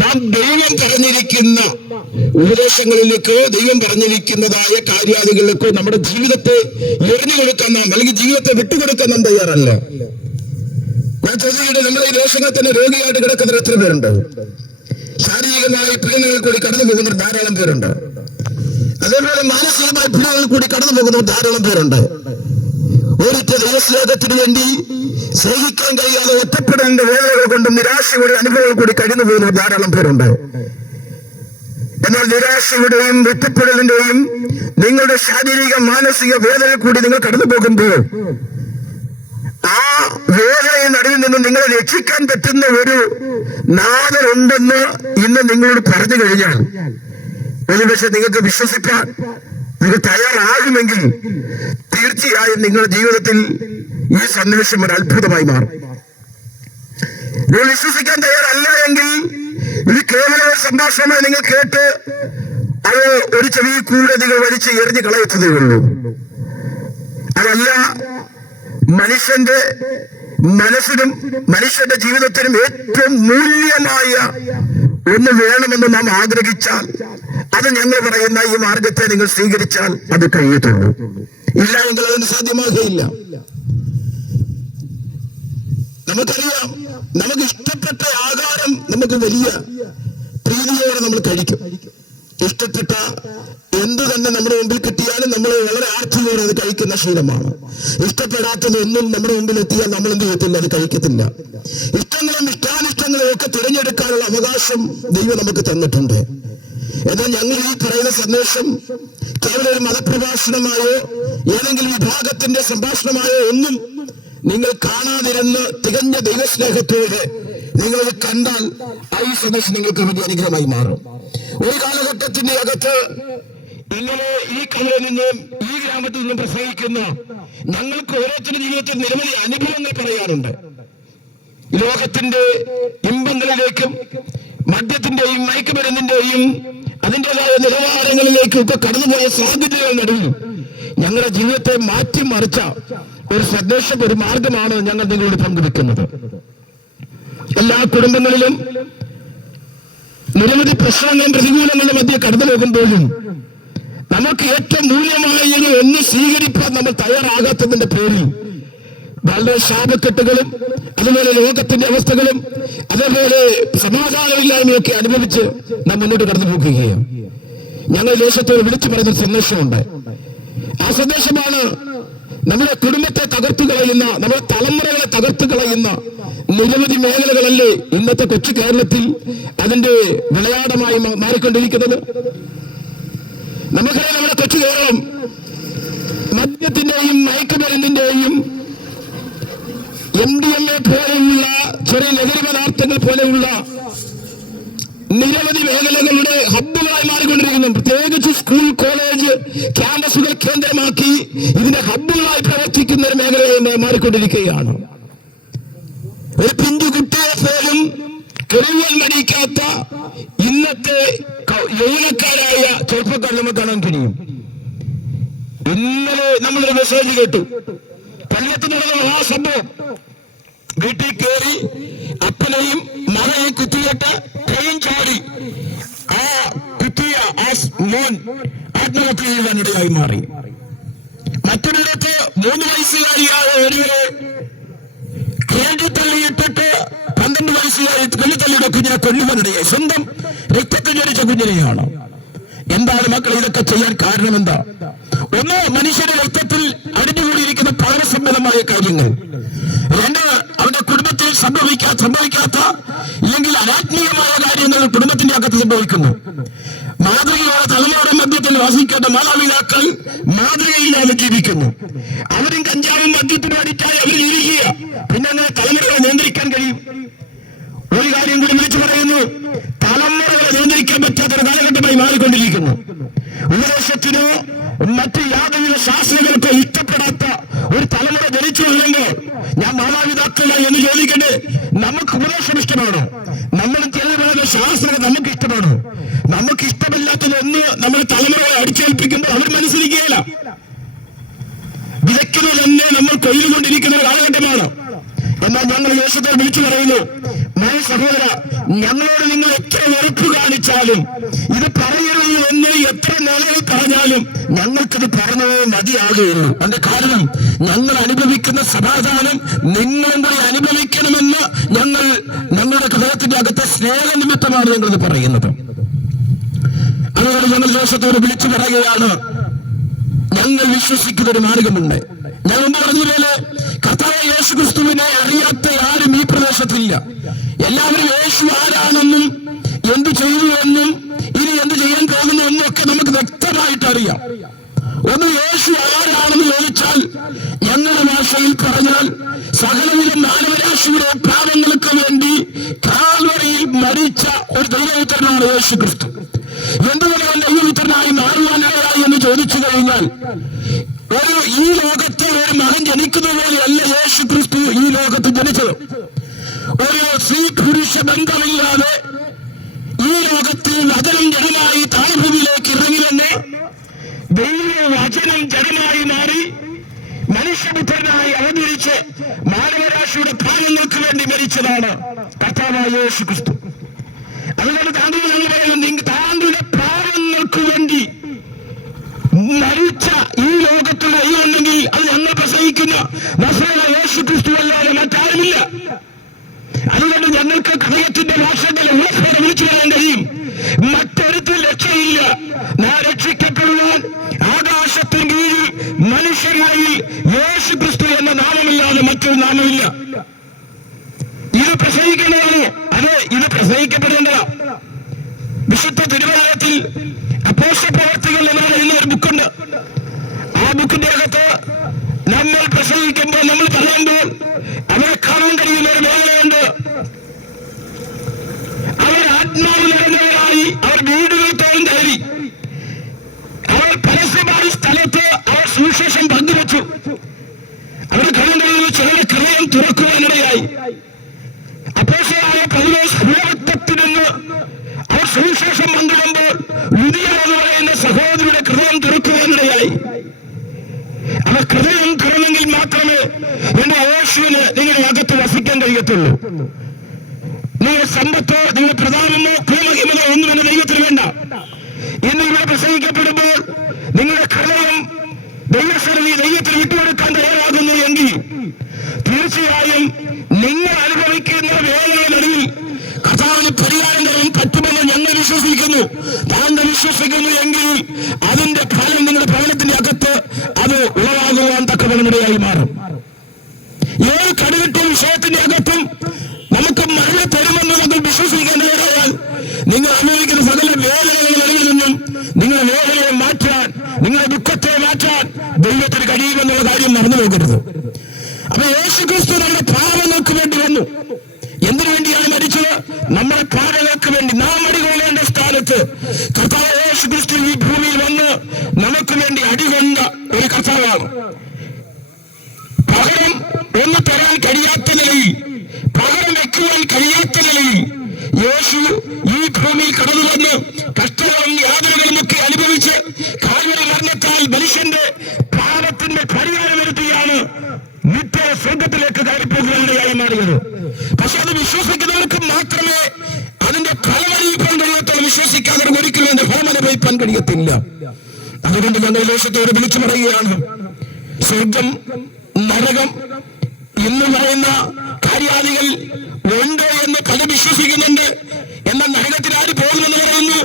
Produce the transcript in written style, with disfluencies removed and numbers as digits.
നാം ദൈവം പറഞ്ഞിരിക്കുന്ന ഉപദേശങ്ങളിലേക്കോ ദൈവം പറഞ്ഞിരിക്കുന്നതായ കാര്യാദികളിലേക്കോ നമ്മുടെ ജീവിതത്തെ എറിഞ്ഞു കൊടുക്കാൻ നാം, അല്ലെങ്കിൽ ജീവിതത്തെ വിട്ടുകൊടുക്കാൻ നാം തയ്യാറല്ല. ഞാൻ ചോദിക്കട്ടെ, നമ്മുടെ ഈ ദേശങ്ങൾ തന്നെ രോഗിയായിട്ട് കിടക്കുന്നവർ എത്ര പേരുണ്ട്? ശാരീരികമായ പീഡനങ്ങൾ കൂടി കടന്നു പോകുന്നവർ ധാരാളം പേരുണ്ട്. അതേപോലെ മാനസികമായ പീഡനങ്ങൾ കൂടി കടന്നു പോകുന്നവർ ധാരാളം പേരുണ്ട്. ഒരിറ്റ ദൈവസ്നേഹത്തിന് വേണ്ടി സ്നേഹിക്കാൻ കഴിയാതെ ഒറ്റപ്പെടേണ്ട വേദനകൾ കൊണ്ടും നിരാശയുടെ അനുഭവങ്ങൾ കൂടി കഴിഞ്ഞു പോകുന്നവർ ധാരാളം പേരുണ്ട്. എന്നാൽ നിരാശയുടെയും ഒറ്റപ്പെടലിന്റെയും നിങ്ങളുടെ ശാരീരിക മാനസിക വേദന കൂടി നിങ്ങൾ കടന്നു പോകുമ്പോൾ ആ വേദനയുടെ നടുവിൽ നിന്ന് നിങ്ങളെ രക്ഷിക്കാൻ പറ്റുന്ന ഒരു നാഥനുണ്ടെന്ന് ഇന്ന് നിങ്ങളോട് പറഞ്ഞു കഴിഞ്ഞാൽ ഒരുപക്ഷെ നിങ്ങൾക്ക് വിശ്വസിക്കാൻ നിങ്ങൾ തയ്യാറാകുമെങ്കിൽ തീർച്ചയായും നിങ്ങളുടെ ജീവിതത്തിൽ ഈ സന്ദേശം ഒരു അത്ഭുതമായി മാറും. നിങ്ങൾ വിശ്വസിക്കാൻ തയ്യാറല്ല എങ്കിൽ ഇത് കേവല സംഭാഷണമായി നിങ്ങൾ കേട്ട് അത് ഒരു ചെവി കൂടെ നിങ്ങൾ വലിച്ച് എറിഞ്ഞ് കളയത്തതേ ഉള്ളൂ. അതല്ല, മനുഷ്യന്റെ മനസ്സിനും മനുഷ്യന്റെ ജീവിതത്തിനും ഏറ്റവും മൂല്യമായ ഒന്ന് വേണമെന്ന് നാം ആഗ്രഹിച്ചാൽ അത് ഞങ്ങൾ പറയുന്ന ഈ മാർഗത്തെ നിങ്ങൾ സ്വീകരിച്ചാൽ അത് കഴിയത്തുള്ളൂ. ഇല്ല എങ്കിൽ അതിന് സാധ്യമാകുകയില്ല. നമുക്കറിയാം, നമുക്ക് ഇഷ്ടപ്പെട്ട ആഹാരം നമുക്ക് വലിയ പ്രീതിയോടെ നമ്മൾ കഴിക്കും. ഇഷ്ടപ്പെട്ട എന്ത് തന്നെ നമ്മുടെ മുമ്പിൽ കിട്ടിയാലും നമ്മൾ വളരെ ആർത്തിയോടെ അത് കഴിക്കുന്ന ശീലമാണ്. ഇഷ്ടപ്പെടാത്തതൊന്നും നമ്മുടെ മുമ്പിൽ എത്തിയാൽ നമ്മൾ എന്ത് ചെയ്യത്തില്ല, അത് കഴിക്കത്തില്ല. ഇഷ്ടങ്ങളും ഇഷ്ടാനിഷ്ടങ്ങളും ഒക്കെ തിരഞ്ഞെടുക്കാനുള്ള അവകാശം ദൈവം നമുക്ക് തന്നിട്ടുണ്ട്. എന്നാൽ ഞങ്ങൾ ഈ പറയുന്ന സന്ദേശം കേവലം ഒരു മതപ്രഭാഷണമായോ ഏതെങ്കിലും വിഭാഗത്തിന്റെ സംഭാഷണമായോ ഒന്നും നിങ്ങൾ കാണാതിരുന്ന് തികഞ്ഞ ദൈവസ്നേഹത്തോടെ നിങ്ങളത് കണ്ടാൽ ഈ സന്ദേശം നിങ്ങൾക്ക് വലിയ അനുഗ്രഹമായി മാറും. ഒരു കാലഘട്ടത്തിന്റെ അകത്ത് ഇങ്ങനെ ഈ കവറിൽ നിന്നും ഈ ഗ്രാമത്തിൽ നിന്നും പ്രസംഗിക്കുന്ന ഞങ്ങൾക്ക് ഓരോരുത്തരുടെ ജീവിതത്തിൽ നിരവധി അനുഭവങ്ങൾ പറയാറുണ്ട്. ലോകത്തിന്റെ ഇമ്പങ്ങളിലേക്കും മദ്യത്തിന്റെയും മയക്കുമരുന്നിന്റെയും അതിൻ്റെതായ നിലവാരങ്ങളിലേക്കും ഒക്കെ കടന്നുപോയ സാധ്യതകൾ നടുവിൽ ഞങ്ങളുടെ ജീവിതത്തെ മാറ്റിമറിച്ച ഒരു സന്ദേശം, ഒരു മാർഗമാണ് ഞങ്ങൾ നിങ്ങളോട് പങ്കുവെക്കുന്നത്. എല്ലാ കുടുംബങ്ങളിലും നിരവധി പ്രശ്നങ്ങളും പ്രതികൂലങ്ങളുടെ മധ്യ കടന്നു പോകുമ്പോഴും നമുക്ക് ഏറ്റവും മൂല്യമായത് ഒന്ന് സ്വീകരിക്കാൻ നമ്മൾ തയ്യാറാകാത്തതിന്റെ പേരിൽ വളരെ ശാപക്കെട്ടുകളും അതുപോലെ ലോകത്തിന്റെ അവസ്ഥകളും അതേപോലെ സമാധാനമില്ലായ്മയൊക്കെ അനുഭവിച്ച് നാം മുന്നോട്ട് കടന്നു പോകുകയാണ്. ഞങ്ങൾ ദേശത്തോട് വിളിച്ചു പറയുന്ന സന്ദേശമുണ്ട്. ആ സന്ദേശമാണ് നമ്മുടെ കുടുംബത്തെ തകർത്തു കളയുന്ന, നമ്മുടെ തലമുറകളെ തകർത്തു കളയുന്ന നിരവധി മേഖലകളല്ലേ ഇന്നത്തെ കൊച്ചു കേരളത്തിൽ അതിന്റെ വിളയാടമായി മാറിക്കൊണ്ടിരിക്കുന്നത്. നമുക്കറിയാം, നമ്മുടെ കൊച്ചു കേരളം മദ്യത്തിന്റെയും മയക്കുമരുന്നിന്റെയും MDMA പോലെയുള്ള ചെറിയ ലഹരി പദാർത്ഥങ്ങൾ പോലെയുള്ള നിരവധി മേഖലകളുടെ ഹബ്ബുകളായി മാറിക്കൊണ്ടിരിക്കുന്നു. പ്രത്യേകിച്ച് സ്കൂൾ കോളേജ് ക്യാമ്പസുകൾ കേന്ദ്രമാക്കി ഇതിന്റെ ഹബ്ബുകളായി പ്രവർത്തിക്കുന്ന ഒരു മേഖലയായി മാറിക്കൊണ്ടിരിക്കുകയാണ്. ഒരു പിഞ്ചു കുട്ടിയെ പോലും കെറിയാൻ മടിക്കാത്ത ഇന്നത്തെ യൗവനക്കാരായ ചെറുപ്പക്കാർ നമുക്ക് കാണാൻ കഴിയും. ഇന്നലെ നമ്മളൊരു മെസ്സേജ് കേട്ടു. കൊല്ലത്ത് നടന്ന മഹാസംഭവം. വീട്ടിൽ കയറി അപ്പനെയും മകനെയും കുത്തിയിട്ട് ട്രെയിൻ ചാടി ആ കുത്തിയ ആ മോൻ ആത്മഹത്യ ചെയ്യുവാനിടയായി മാറി. മറ്റൊരിടത്ത് 3 വയസ്സുകാരിയായ ഒരുവരെ തള്ളിയിട്ടിട്ട് 12 വയസ്സുകാരി കൊല്ലിത്തള്ളിയുടെ കുഞ്ഞിനെ കൊല്ലുവാനിടയായി. സ്വന്തം രക്തത്തിൽ ജനിച്ച കുഞ്ഞിനെയാണ്. എന്താണ് മക്കൾ ഇതൊക്കെ ചെയ്യാൻ കാരണം? എന്താ? ഒന്ന്, മനുഷ്യന്റെ രക്തത്തിൽ അടിഞ്ഞുകൂടിയിരിക്കുന്ന പൗരസംബന്ധമായ കാര്യങ്ങൾ. 2, അവന്റെ കുടുംബത്തിൽ സംഭവിക്കാത്ത ഇല്ലെങ്കിൽ അനാത്മീയമായ കാര്യങ്ങൾ കുടുംബത്തിന്റെ അകത്ത് സംഭവിക്കുന്നു. മാതൃകയുടെ തലമുറ മധ്യത്തിൽ വസിക്കേണ്ട മാതാപിതാക്കൾ മാതൃകയില്ലാതെ ജീവിക്കുന്നു. അവരും കഞ്ചാവും മദ്യത്തിനും അടിച്ചായി അവർ ഇരിക്കുക. പിന്നെ അങ്ങനെ തലമുറകളെ നിയന്ത്രിക്കാൻ കഴിയും? ഒരു കാര്യം കൂടി വിളിച്ചു പറയുന്നു, തലമുറകളെ നിയന്ത്രിക്കാൻ പറ്റാത്തൊരു കാലഘട്ടമായി മാറിക്കൊണ്ടിരിക്കുന്നു. ഉപദേശത്തിനോ മറ്റ് യാതൊരു ശാസ്ത്രങ്ങൾക്കോ ഇഷ്ടപ്പെടാത്ത ഒരു തലമുറ ജനിച്ചു വരുമ്പോൾ ഞാൻ മാതാപിതാക്കളായി എന്ന് ചോദിക്കട്ടെ, നമുക്ക് ഉപദേശം ഇഷ്ടമാണോ? നമ്മൾ ചില ശാസ്ത്രം നമുക്ക് ഇഷ്ടമാണോ? നമുക്ക് ഇഷ്ടമില്ലാത്തതൊന്ന് നമ്മൾ തലമുറകളെ അടിച്ചേൽപ്പിക്കുമ്പോൾ അവർ മനസ്സിലാക്കുകയില്ല. വിതയ്ക്കുന്നത് തന്നെ നമ്മൾ കൊയ്തുകൊണ്ടിരിക്കുന്ന ഒരു കാലഘട്ടമാണ്. എന്നാൽ ഞങ്ങൾ യേശുദേ വിളിച്ചു പറയുന്നു, മൈ സഹോദര, ഞങ്ങളോട് നിങ്ങൾ എത്ര വെറുപ്പ് കാണിച്ചാലും, ഇത് പറയരുത് എന്ന് എത്ര നിലയിൽ പറഞ്ഞാലും ഞങ്ങൾക്കിത് പറഞ്ഞതേ മതിയാകുകയുള്ളൂ. അതിന്റെ കാരണം ഞങ്ങൾ അനുഭവിക്കുന്ന സമാധാനം നിങ്ങളും കൂടി അനുഭവിക്കണമെന്ന് ഞങ്ങളുടെ ഹൃദയത്തിന്റെ അകത്തെ സ്നേഹനിമിത്തമാണ് ഞങ്ങളിത് പറയുന്നത്. അതുകൊണ്ട് ഞങ്ങൾ ദോഷത്തോട് വിളിച്ചു പറയുകയാണ്, ഞങ്ങൾ വിശ്വസിക്കുന്ന ഒരു മാർഗമുണ്ട്. ഞാൻ മുമ്പ് പറഞ്ഞതുപോലെ കർത്താവ് യേശു ക്രിസ്തുവിനെ അറിയാത്ത ആരും ഈ പ്രദേശത്തില്ല. എല്ലാവരും യേശു ആരാണെന്നും എന്തു ചെയ്യുന്നുവെന്നും ഇനി എന്ത് ചെയ്യാൻ പോകുന്നു എന്നും ഒക്കെ നമുക്ക് വ്യക്തമായിട്ട് അറിയാം. ഒന്ന്, യേശു ആരാണെന്ന് ചോദിച്ചാൽ ഞങ്ങളുടെ ഭാഷയിൽ പറഞ്ഞാൽ സകലവിധം മാനവരാശിയുടെ പാപങ്ങൾക്ക് വേണ്ടി കാൽവരിയിൽ മരിച്ച ഒരു ദൈവപുത്രനാണ് യേശു ക്രിസ്തു. എന്തുകൊണ്ട് അവൻ ദൈവപുത്രനായി മാറുവാനായി എന്ന് ചോദിച്ചു കഴിഞ്ഞാൽ, ഈ ലോകത്ത് ഒരു മകൻ ജനിക്കുന്നത് പോലെയല്ല യേശു ക്രിസ്തു ഈ ലോകത്ത് ജനിച്ചത്. ഒരു സ്ത്രീ പുരുഷ ബന്ധമില്ലാതെ ഈ ലോകത്തിൽ വചനം ജനമായി താഴ്ഭൂമിയിലേക്ക് ഇറങ്ങി തന്നെ ദൈവ വചനം ജനമായി മാറി മനുഷ്യപുത്രനായി അവതരിച്ച് മാനവരാശിയുടെ പാപങ്ങൾക്ക് വേണ്ടി മരിച്ചതാണ് കർത്താവായ യേശു ക്രിസ്തു. അതുകൊണ്ട് താങ്കൾ പറയുന്നത്, താങ്കളുടെ പാപങ്ങൾക്ക് വേണ്ടി മരിച്ച ഈ ലോകത്തിൽ ദൈവമുണ്ടെങ്കിൽ അത് ഞങ്ങൾ പ്രസംഗിക്കുന്ന നസറേയ യേശു ക്രിസ്തു അല്ലാതെ മറ്റാരുമില്ല. അതുകൊണ്ട് ഞങ്ങൾക്ക് ഹൃദയത്തിന്റെ ഭാഷകൾ ഉറപ്പോടെ വിളിച്ചു പറയാൻ കഴിയും, മറ്റൊരുത്തിൽ രക്ഷയില്ല. നാം രക്ഷിക്കപ്പെടുവാൻ ആകാശത്തിന് കീഴിൽ മനുഷ്യരായി യേശു ക്രിസ്തു എന്ന നാമമില്ലാതെ മറ്റൊരു നാമമില്ല. ഇത് പ്രസംഗിക്കേണ്ടതാണ്. അതെ, ഇത് പ്രസംഗിക്കപ്പെടേണ്ടതാണ്. വിശുദ്ധ തിരുവചനത്തിൽ അപ്പോസ്തലപ്രവർത്തികൾ എന്ന് പറയുന്ന ഒരു ബുക്കുണ്ട്. ആ ബുക്കിന്റെ അകത്ത് നമ്മൾ പ്രസംഗിക്കുമ്പോൾ, നമ്മൾ പറയുമ്പോൾ അവരെ കാണാൻ കഴിയുന്ന ഒരു മേഖലയുണ്ട്. അവർ ആത്മാവ് നിറഞ്ഞവരായി അവർ വീടുകൾ തോറും കയറി അവർ പരസ്യമായ സ്ഥലത്ത് അവർ സുവിശേഷം പങ്കുവച്ചു. അവർ കരുതലിൽ ചിലരുടെ ഹൃദയം തുറക്കുവാനിടയായി. അപ്പോസ്തലനായ പൗലോസ് ഭൂവത്വത്തിൽ നിന്ന് അവർ സുവിശേഷം പങ്കുവമ്പോൾ ലുദിയ എന്ന് പറയുന്ന സഹോദരിയുടെ ഹൃദയം തുറക്കുവാനിടയായി. അവർ ഹൃദയം തുറന്നെങ്കിൽ മാത്രമേ എന്റെ യേശുവിന് നിങ്ങളുടെ അകത്ത് വസിക്കാൻ കഴിയത്തുള്ളൂ. നിങ്ങളുടെ സമ്പത്തോ നിങ്ങളുടെ പ്രധാനമോ ക്രമഹിമതോ ഒന്നും എന്റെ ദൈവത്തിന് വേണ്ട. ഇന്ന് ഇവിടെ പ്രസംഗിക്കപ്പെടുമ്പോൾ നിങ്ങളുടെ ഹൃദയം ദൈവസന്നിധി ദൈവത്തിന് വിട്ടുകൊടുക്കാൻ തയ്യാറാകുന്നു എങ്കിൽ തീർച്ചയായും നിങ്ങൾ അനുഭവിക്കുന്ന വേദനകളിൽ കർത്താവിന് പരിഹാരം തരാൻ പറ്റുമെന്ന് ഞങ്ങൾ വിശ്വസിക്കുന്നു. താങ്കൾ വിശ്വസിക്കുന്നു എങ്കിൽ അതിന്റെ ഫലം നിങ്ങളുടെ ഭവനത്തിന്റെ അകത്ത് അത് ഉളവാകുവാൻ തക്കവണ്ണമിടയായി മാറും. ഏത് കടുകിട്ടും വിഷയത്തിന്റെ അകത്തും നമുക്ക് മഴ തരുമെന്ന് നമ്മൾ വിശ്വസിക്കേണ്ടതായാൽ നിങ്ങൾ അനുഭവിക്കുന്ന സകല വേദനകളിൽ നിന്നും നിങ്ങളുടെ വേദനയെ മാറ്റാൻ, നിങ്ങളുടെ ദുഃഖത്തെ മാറ്റാൻ ദൈവത്തിന് കഴിയുമെന്നുള്ള കാര്യം മറന്നു പോകരുത്. അപ്പൊ യേശു ക്രിസ്തു നമ്മുടെ പാപങ്ങൾക്ക് വേണ്ടി വന്നു. എന്തിനു വേണ്ടിയാണ് മരിച്ചത്? നമ്മുടെ പാപങ്ങൾക്ക് വേണ്ടി. നാം അടികൊള്ളേണ്ട സ്ഥാനത്ത് കർത്താവ് യേശു ക്രിസ്തു ഈ ഭൂമിയിൽ വന്ന് നമുക്ക് വേണ്ടി അടികൊണ്ട ഒരു കർത്താവാണ്. പകരം ഒന്ന് തരാൻ കഴിയാത്ത നിലയിൽ, പകരം വെക്കുവാൻ കഴിയാത്ത നിലയിൽ യേശു ഈ ഭൂമിയിൽ കടന്നു വന്ന് കഷ്ടങ്ങളും യാതനകളും ഒക്കെ അനുഭവിച്ച് കാൽവരി മരണത്താൽ മനുഷ്യന്റെ പാപത്തിന്റെ പരിഹാരം വരുത്തിയാണ് നിത്യ സ്വർഗത്തിലേക്ക് കയറിപ്പോകുവാനിടയായി മാറിയത്. പക്ഷെ അത് വിശ്വസിക്കുന്നവർക്ക് മാത്രമേ അതിന്റെ ഫലമറിയിപ്പാൻ കഴിയത്തുള്ളൂ. വിശ്വസിക്കാതെ ഒരിക്കലും അതിന്റെ ഫലം അനുഭവിപ്പാൻ കഴിയത്തില്ല. അതുകൊണ്ട് ഞങ്ങൾ ദേശത്തോട് വിളിച്ചു പറയുകയാണ്, സ്വർഗം നരകം എന്ന് പറയുന്ന കാര്യാദികൾ ഉണ്ട് എന്ന് പല വിശ്വസിക്കുന്നുണ്ട്. എന്നാൽ നരകത്തിൽ ആര് പോകുമെന്ന് പറയുന്നു?